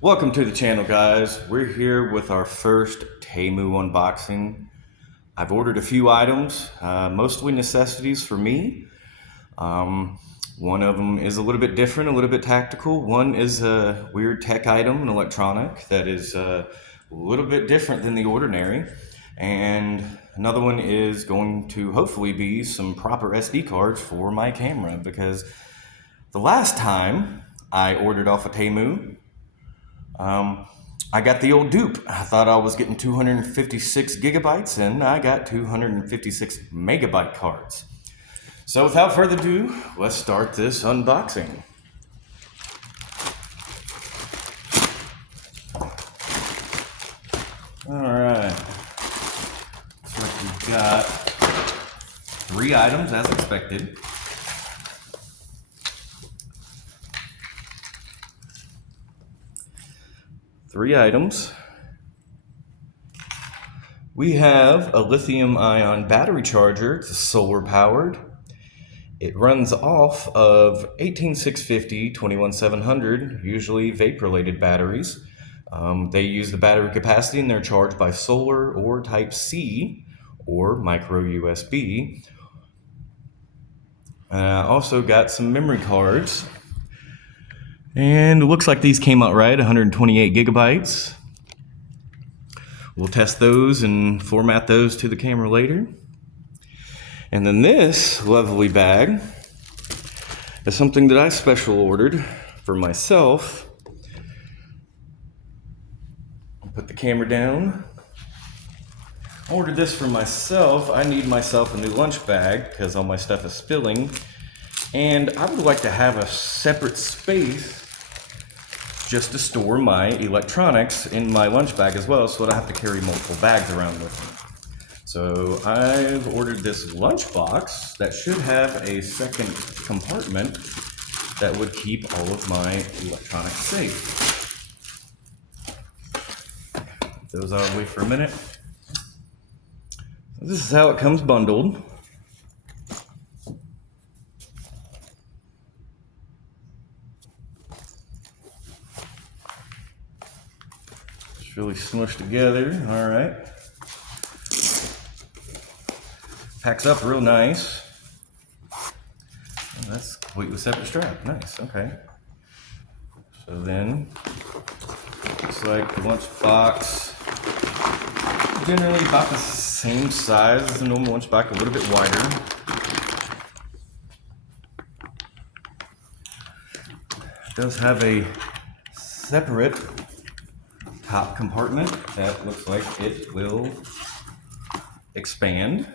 Welcome to the channel, guys. We're here with our first Temu unboxing. I've ordered a few items, mostly necessities for me. One of them is a little bit different, a little bit tactical. One is a weird tech item, an electronic that is a little bit different than the ordinary. And another one is going to hopefully be some proper SD cards for my camera, because the last time I ordered off of Temu, I got the old dupe. I thought I was getting 256 gigabytes and I got 256 megabyte cards. So without further ado, let's start this unboxing. Alright. Looks like we've got 3 items as expected. Three items. We have a lithium-ion battery charger. It's solar powered. It runs off of 18650, 21700, usually vape-related batteries. They use the battery capacity and they're charged by solar or Type-C or micro USB. Also got some memory cards. And it looks like these came out right, 128 gigabytes. We'll test those and format those to the camera later. And then this lovely bag is something that I special ordered for myself. I'll put the camera down. I ordered this for myself. I need myself a new lunch bag because all my stuff is spilling. And I would like to have a separate space just to store my electronics in my lunch bag as well, so that I have to carry multiple bags around with me. So I've ordered this lunch box that should have a second compartment that would keep all of my electronics safe. Put those out of the way for a minute. So this is how it comes bundled. Really smushed together. All right. Packs up real nice. Oh, that's complete with separate strap. Nice. Okay. So then, looks like the lunch box, generally about the same size as the normal lunch box, a little bit wider. It does have a separate top compartment that looks like it will expand.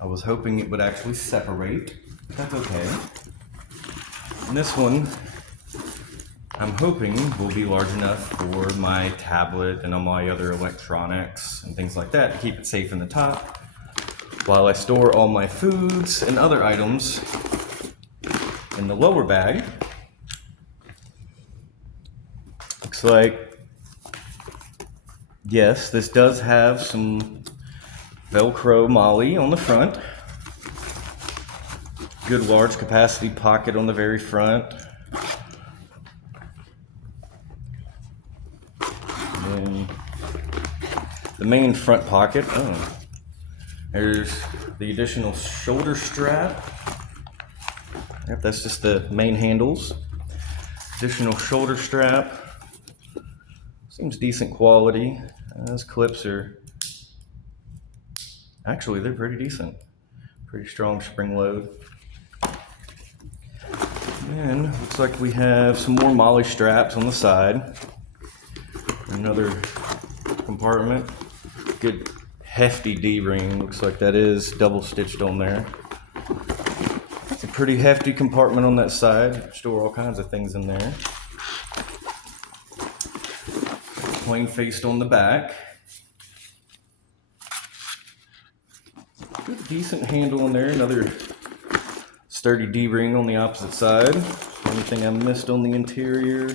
I was hoping it would actually separate, but that's okay. And this one, I'm hoping, will be large enough for my tablet and all my other electronics and things like that to keep it safe in the top while I store all my foods and other items in the lower bag. Looks like, yes, this does have some Velcro MOLLE on the front. Good large capacity pocket on the very front. And then the main front pocket. Oh, there's the additional shoulder strap. Yep, that's just the main handles. Additional shoulder strap. Seems decent quality. Those clips are, actually, they're pretty decent. Pretty strong spring load. And looks like we have some more MOLLE straps on the side. Another compartment. Good hefty D-ring. Looks like that is double stitched on there. It's a pretty hefty compartment on that side. Store all kinds of things in there. Plain faced on the back. Good decent handle in there. Another sturdy D-ring on the opposite side. Anything I missed on the interior?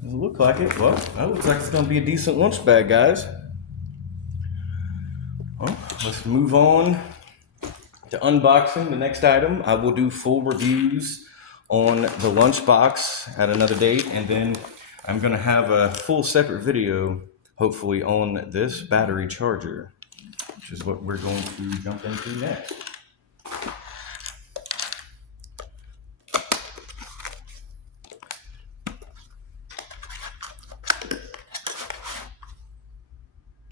Doesn't look like it. Well, that looks like it's going to be a decent lunch bag, guys. Well, let's move on to unboxing the next item. I will do full reviews on the lunchbox at another date, and then I'm gonna have a full separate video, hopefully, on this battery charger, which is what we're going to jump into next.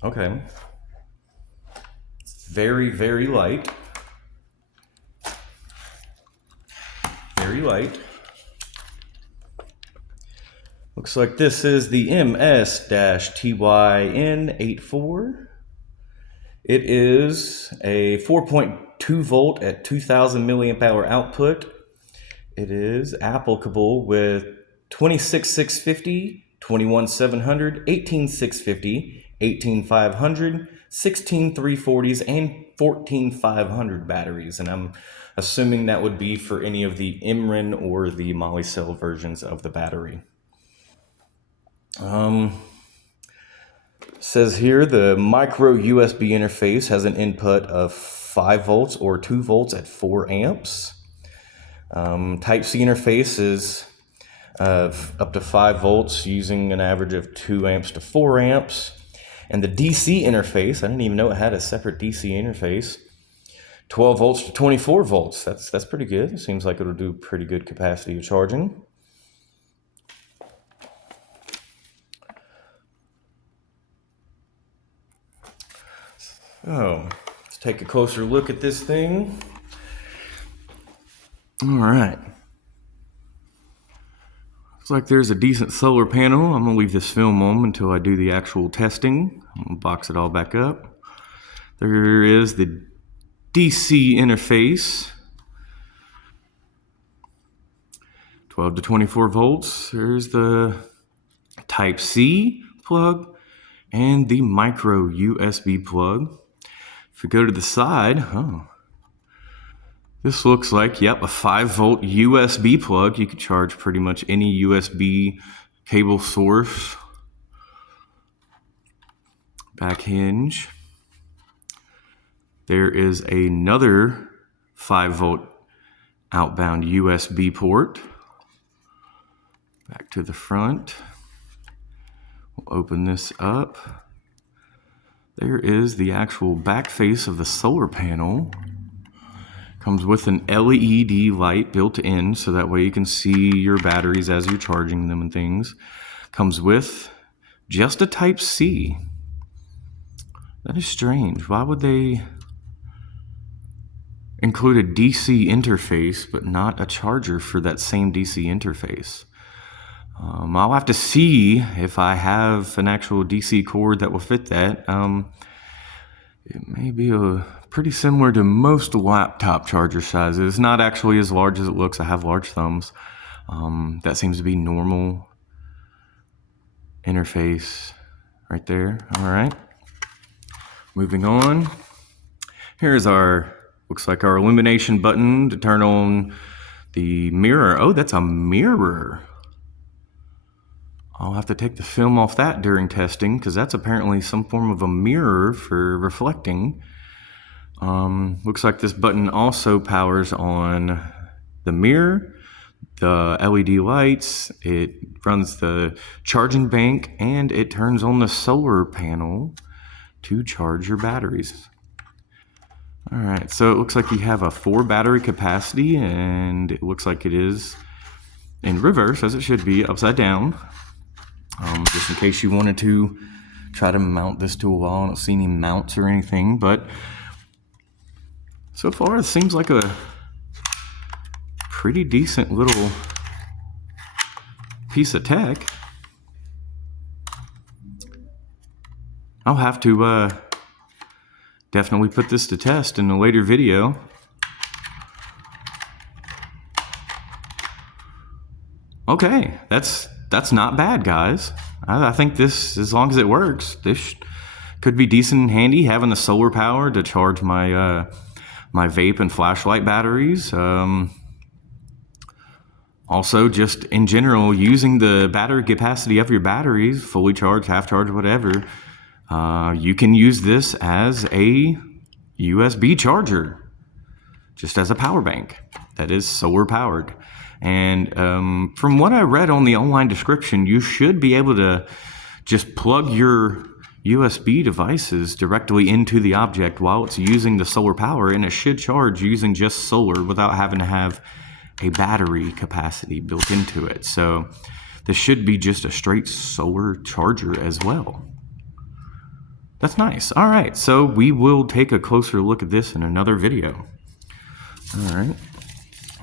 Okay. Very, very light. Very light. Looks like this is the MS-TYN84. It is a 4.2 volt at 2000 milliamp hour output. It is applicable with 26650, 21700, 18650, 18500, 16340s, and 14500 batteries. And I'm assuming that would be for any of the MRIN or the Molicel versions of the battery. Says here the micro USB interface has an input of 5 volts or 2 volts at 4 amps. Type-C interface is up to 5 volts using an average of 2 amps to 4 amps. And the DC interface, I didn't even know it had a separate DC interface, 12 volts to 24 volts. That's pretty good. It seems like it'll do pretty good capacity of charging. So, let's take a closer look at this thing. All right. Looks like there's a decent solar panel. I'm gonna leave this film on until I do the actual testing. I'm gonna box it all back up. There is the DC interface, 12 to 24 volts. There's the Type-C plug and the micro USB plug. If we go to the side, this looks like, yep, a 5 volt USB plug. You can charge pretty much any USB cable source. Back hinge. There is another 5 volt outbound USB port. Back to the front. We'll open this up. There is the actual back face of the solar panel. Comes with an LED light built in, so that way you can see your batteries as you're charging them and things. Comes with just a Type-C. That is strange. Why would they include a DC interface but not a charger for that same DC interface? I'll have to see if I have an actual DC cord that will fit that. It may be pretty similar to most laptop charger sizes. Not actually as large as it looks. I have large thumbs. That seems to be normal interface right there. All right. Moving on. Here's our, looks like our illumination button to turn on the mirror. Oh, that's a mirror. I'll have to take the film off that during testing, because that's apparently some form of a mirror for reflecting. Looks like this button also powers on the mirror, the LED lights, it runs the charging bank, and it turns on the solar panel to charge your batteries. All right, so it looks like you have a 4 battery capacity, and it looks like it is in reverse, as it should be, upside down. Just in case you wanted to try to mount this to a wall. I don't see any mounts or anything, but so far it seems like a pretty decent little piece of tech. I'll have to definitely put this to test in a later video. Okay, that's not bad, guys. I think this, as long as it works, this could be decent and handy, having the solar power to charge my my vape and flashlight batteries. Also, just in general, using the battery capacity of your batteries, fully charged, half charged, whatever, you can use this as a USB charger, just as a power bank that is solar powered. And from what I read on the online description, you should be able to just plug your USB devices directly into the object while it's using the solar power, and it should charge using just solar without having to have a battery capacity built into it. So this should be just a straight solar charger as well. That's nice. All right, so we will take a closer look at this in another video. All right,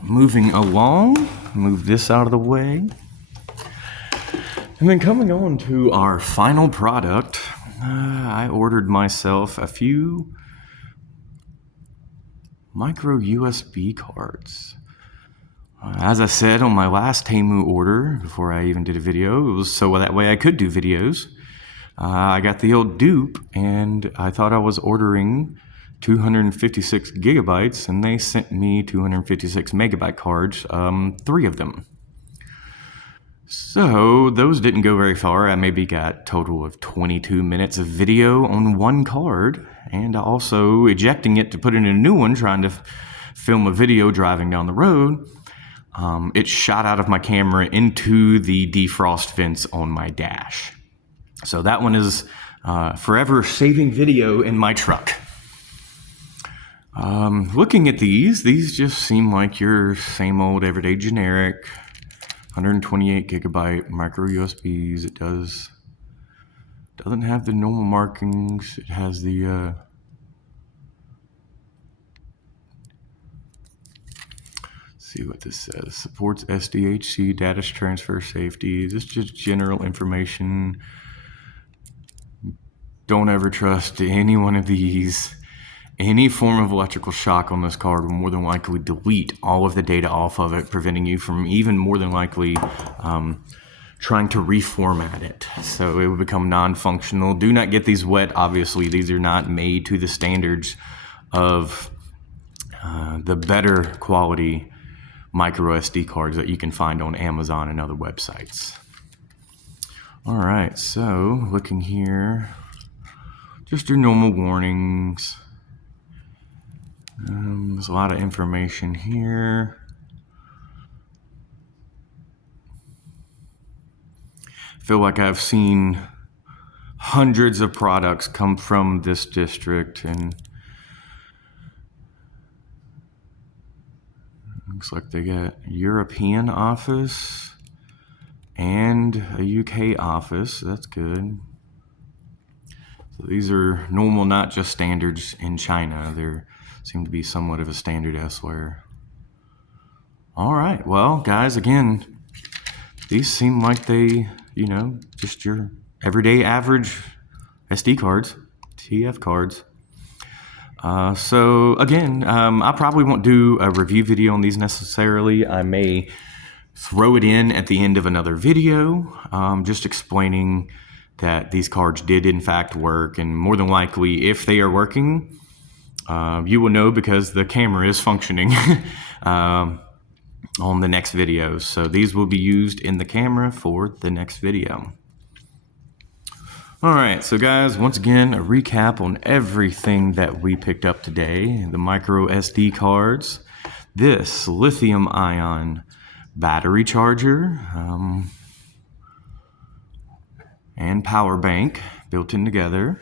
moving along, move this out of the way. And then coming on to our final product, I ordered myself a few micro USB cards. As I said on my last Temu order, before I even did a video, it was so that way I could do videos. I got the old dupe, and I thought I was ordering 256 gigabytes, and they sent me 256 megabyte cards, 3 of them. So those didn't go very far. I maybe got a total of 22 minutes of video on one card, and also ejecting it to put in a new one, trying to film a video driving down the road. It shot out of my camera into the defrost vents on my dash. So that one is forever saving video in my truck. Looking at these just seem like your same old everyday generic 128 gigabyte micro USBs. It doesn't have the normal markings. It has the see what this says. Supports SDHC, data transfer safety. This is just general information. Don't ever trust any one of these. Any form of electrical shock on this card will more than likely delete all of the data off of it, preventing you from even more than likely trying to reformat it. So it will become non-functional. Do not get these wet. Obviously, these are not made to the standards of the better quality micro SD cards that you can find on Amazon and other websites. All right, so looking here, just your normal warnings. There's a lot of information here. I feel like I've seen hundreds of products come from this district, and looks like they got a European office and a UK office. That's good. So these are normal, not just standards in China. They seem to be somewhat of a standard elsewhere. All right, well, guys, again, these seem like they, you know, just your everyday average SD cards, TF cards. So again, I probably won't do a review video on these necessarily. I may throw it in at the end of another video, just explaining that these cards did in fact work, and more than likely, if they are working, you will know because the camera is functioning on the next video. So these will be used in the camera for the next video. All right, so guys, once again, a recap on everything that we picked up today. The micro SD cards, this lithium ion battery charger, and power bank built in together.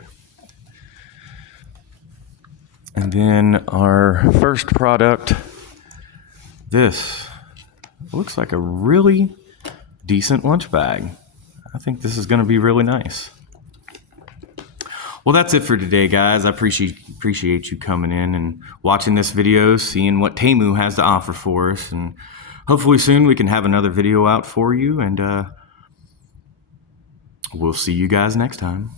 And then our first product, this looks like a really decent lunch bag. I think this is going to be really nice. Well, that's it for today, guys. I appreciate you coming in and watching this video, seeing what Temu has to offer for us, and hopefully soon we can have another video out for you, and we'll see you guys next time.